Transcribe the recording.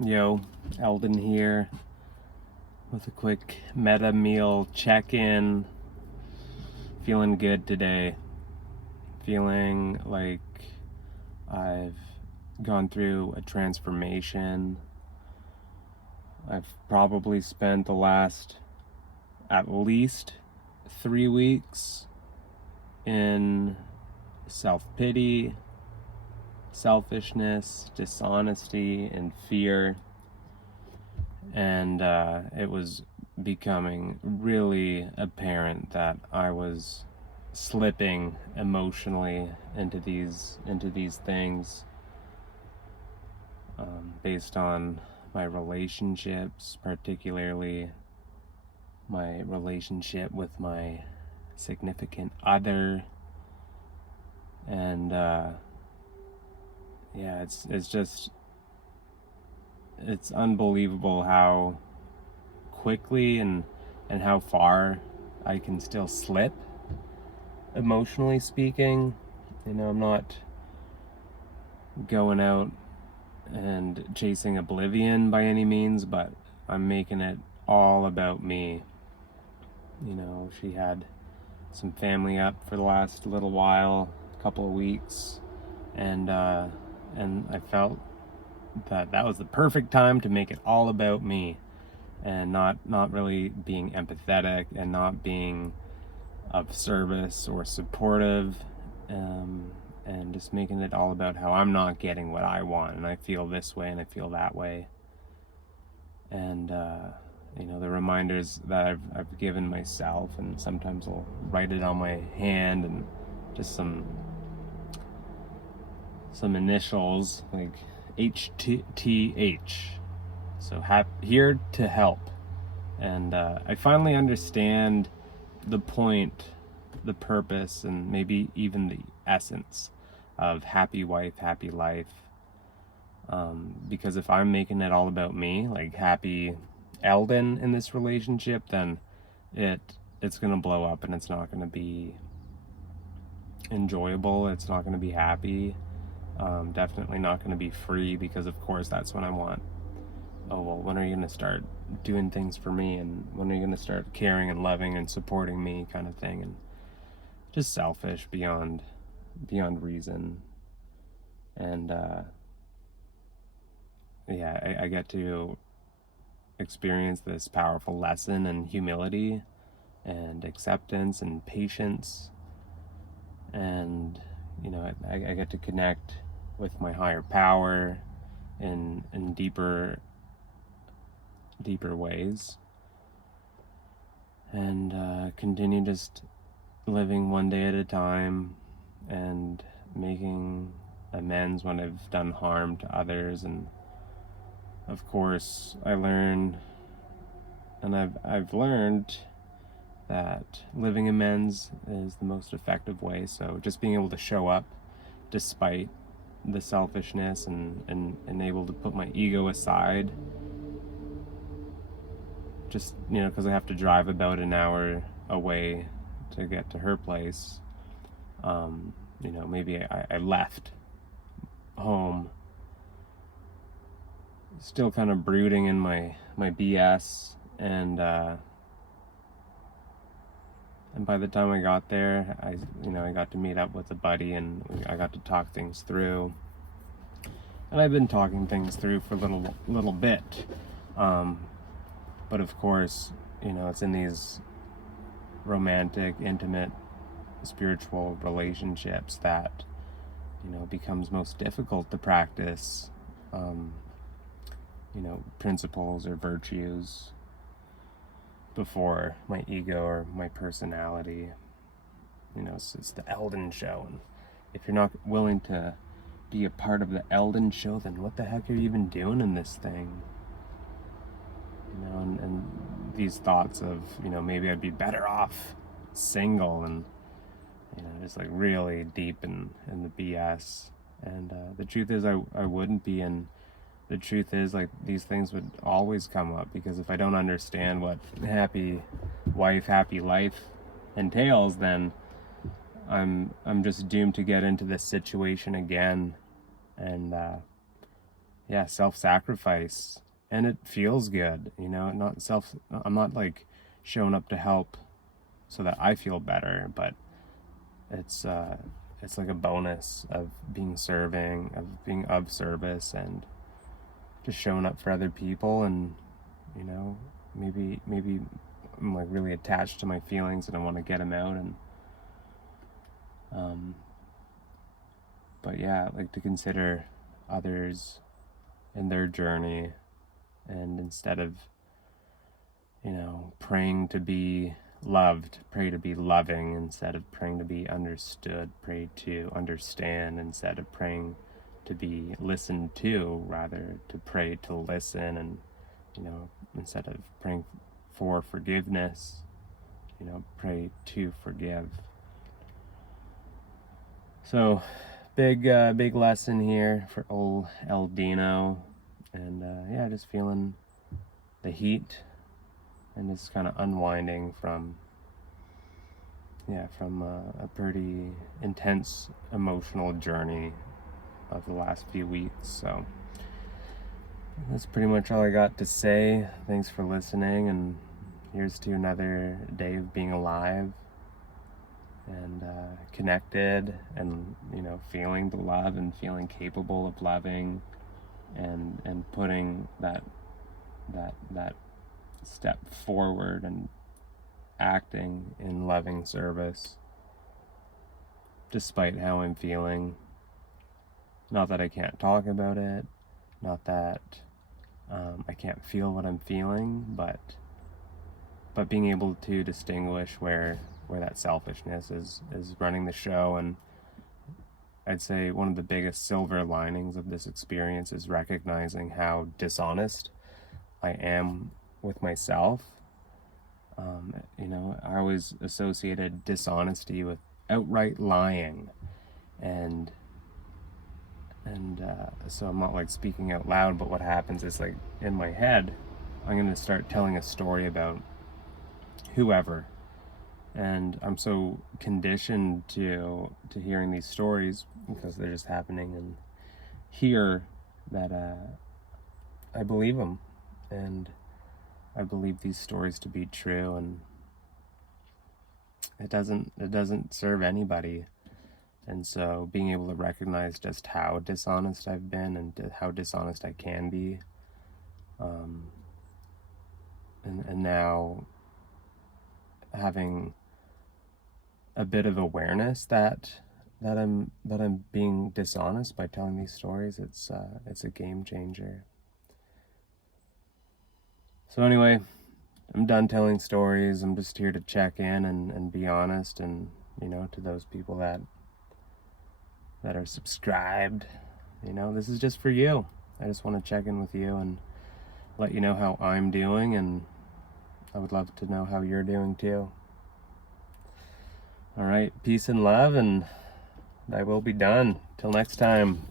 Yo, Eldon here with a quick Metta meal check-in. Feeling good today. Feeling like I've gone through a transformation. I've probably spent the last at least 3 weeks in self-pity, selfishness, dishonesty, and fear. And it was becoming really apparent that I was slipping emotionally into these things, based on my relationships, particularly my relationship with my significant other. And yeah, it's unbelievable how quickly and how far I can still slip, emotionally speaking. I'm not going out and chasing oblivion by any means, but I'm making it all about me. She had some family up for the last little while, a couple of weeks, and I felt that was the perfect time to make it all about me, and not really being empathetic and not being of service or supportive, and just making it all about how I'm not getting what I want, and I feel this way and I feel that way. And the reminders that I've given myself, and sometimes I'll write it on my hand, and just some initials like HTH. So here to help. And I finally understand the point, the purpose, and maybe even the essence of happy wife, happy life. Because if I'm making it all about me, like happy Eldon in this relationship, then it's gonna blow up, and it's not gonna be enjoyable. It's not gonna be happy. Definitely not gonna be free, because of course that's when I want, oh well, when are you gonna start doing things for me, and when are you gonna start caring and loving and supporting me, kind of thing. And just selfish beyond reason. And yeah, I get to experience this powerful lesson in humility and acceptance and patience. And I get to connect with my higher power in deeper ways, and continue just living one day at a time, and making amends when I've done harm to others. And of course I've learned that living amends is the most effective way. So just being able to show up despite the selfishness, and able to put my ego aside, just because I have to drive about an hour away to get to her place. Maybe I left home still kind of brooding in my BS, and by the time I got there, I got to meet up with a buddy, and I got to talk things through. And I've been talking things through for a little bit, but of course, it's in these romantic, intimate, spiritual relationships that becomes most difficult to practice principles or virtues before my ego or my personality. It's the Eldon show, and if you're not willing to be a part of the Eldon show, then what the heck are you even doing in this thing? And these thoughts of maybe I'd be better off single, and just like really deep in the BS. And the truth is, I wouldn't be. And the truth is, like, these things would always come up, because if I don't understand what happy wife, happy life entails, then I'm just doomed to get into this situation again. And self-sacrifice, and it feels good, I'm not like showing up to help so that I feel better, but it's like a bonus of being of service, and just showing up for other people. And maybe I'm like really attached to my feelings and I want to get them out. And but yeah, like to consider others in their journey, and instead of praying to be loved, pray to be loving. Instead of praying to be understood, pray to understand. Instead of praying to be listened to, rather to pray to listen. And instead of praying for forgiveness, pray to forgive. So big lesson here for old El Dino. And just feeling the heat and just kind of unwinding from a pretty intense emotional journey of the last few weeks. So that's pretty much all I got to say. Thanks for listening, and here's to another day of being alive and connected, and feeling the love and feeling capable of loving, and putting that step forward and acting in loving service despite how I'm feeling. Not that I can't talk about it, not that I can't feel what I'm feeling, but being able to distinguish where that selfishness is running the show. And I'd say one of the biggest silver linings of this experience is recognizing how dishonest I am with myself. I always associated dishonesty with outright lying, and so I'm not like speaking out loud, but what happens is, like, in my head, I'm going to start telling a story about whoever, and I'm so conditioned to hearing these stories because they're just happening and here, that I believe them, and I believe these stories to be true, and it doesn't serve anybody. And so being able to recognize just how dishonest I've been and how dishonest I can be, and now having a bit of awareness that I'm being dishonest by telling these stories, it's a game changer. So anyway, I'm done telling stories. I'm just here to check in and be honest, and to those people that are subscribed, this is just for you. I just want to check in with you and let you know how I'm doing, and I would love to know how you're doing too. All right, peace and love, and thy will be done. Till next time.